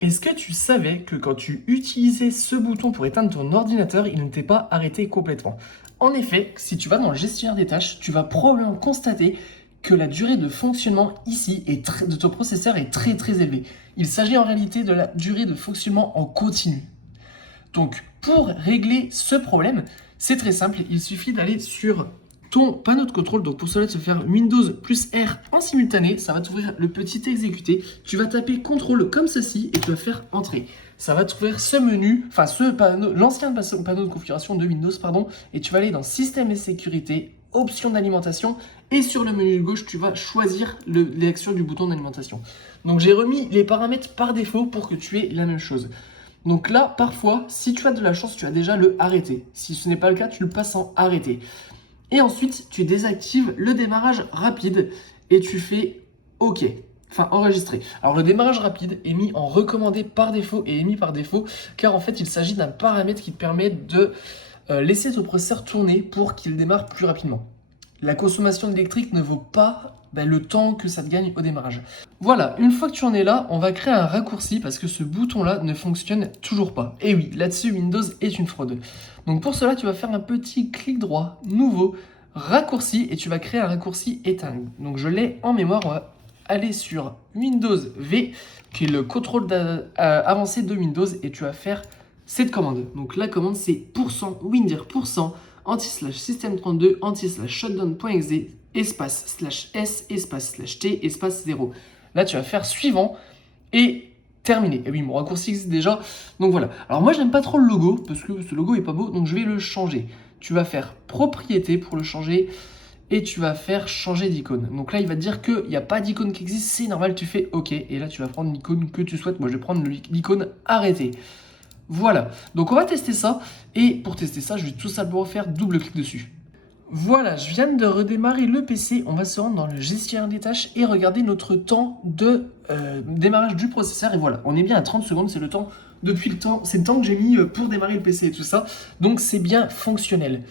Est-ce que tu savais que quand tu utilisais ce bouton pour éteindre ton ordinateur, il n'était pas arrêté complètement? En effet, si tu vas dans le gestionnaire des tâches, tu vas probablement constater que la durée de fonctionnement ici de ton processeur est très très élevée. Il s'agit en réalité de la durée de fonctionnement en continu. Donc, pour régler ce problème, c'est très simple, il suffit d'aller sur ton panneau de contrôle. Donc, pour cela, tu vas faire Windows plus R en simultané. Ça va t'ouvrir le petit exécuté. Tu vas taper CTRL comme ceci et tu vas faire Entrée. Ça va t'ouvrir ce menu, enfin ce panneau, l'ancien panneau de configuration de Windows, pardon, et tu vas aller dans Système et sécurité, options d'alimentation, et sur le menu de gauche, tu vas choisir l'élection du bouton d'alimentation. Donc, j'ai remis les paramètres par défaut pour que tu aies la même chose. Donc là, parfois, si tu as de la chance, tu as déjà le arrêté. Si ce n'est pas le cas, tu le passes en arrêté. Et ensuite, tu désactives le démarrage rapide et tu fais OK. Enfin, enregistrer. Alors, le démarrage rapide est mis en recommandé par défaut et est mis par défaut car en fait, il s'agit d'un paramètre qui te permet de laisser ton processeur tourner pour qu'il démarre plus rapidement. La consommation d'électrique ne vaut pas le temps que ça te gagne au démarrage. Voilà, une fois que tu en es là, on va créer un raccourci parce que ce bouton-là ne fonctionne toujours pas. Et oui, là-dessus, Windows est une fraude. Donc pour cela, tu vas faire un petit clic droit, nouveau, raccourci, et tu vas créer un raccourci éteindre. Donc je l'ai en mémoire, on va aller sur Windows V, qui est le contrôle avancé de Windows, et tu vas faire cette commande. Donc la commande, c'est %windir anti/système32 anti/shutdown.exe espace /s espace /t espace 0. Là, tu vas faire suivant et terminé. Et oui, mon raccourci existe déjà. Donc voilà. Alors moi, je n'aime pas trop le logo parce que ce logo est pas beau, donc je vais le changer. Tu vas faire propriété pour le changer et tu vas faire changer d'icône. Donc là, il va te dire qu'il n'y a pas d'icône qui existe, c'est normal, tu fais OK. Et là, tu vas prendre l'icône que tu souhaites. Moi, je vais prendre l'icône arrêter. Voilà, donc on va tester ça, et pour tester ça, je vais tout simplement faire double clic dessus. Voilà, je viens de redémarrer le PC, on va se rendre dans le gestionnaire des tâches et regarder notre temps de démarrage du processeur, et voilà, on est bien à 30 secondes, c'est le temps, c'est le temps que j'ai mis pour démarrer le PC et tout ça, donc c'est bien fonctionnel.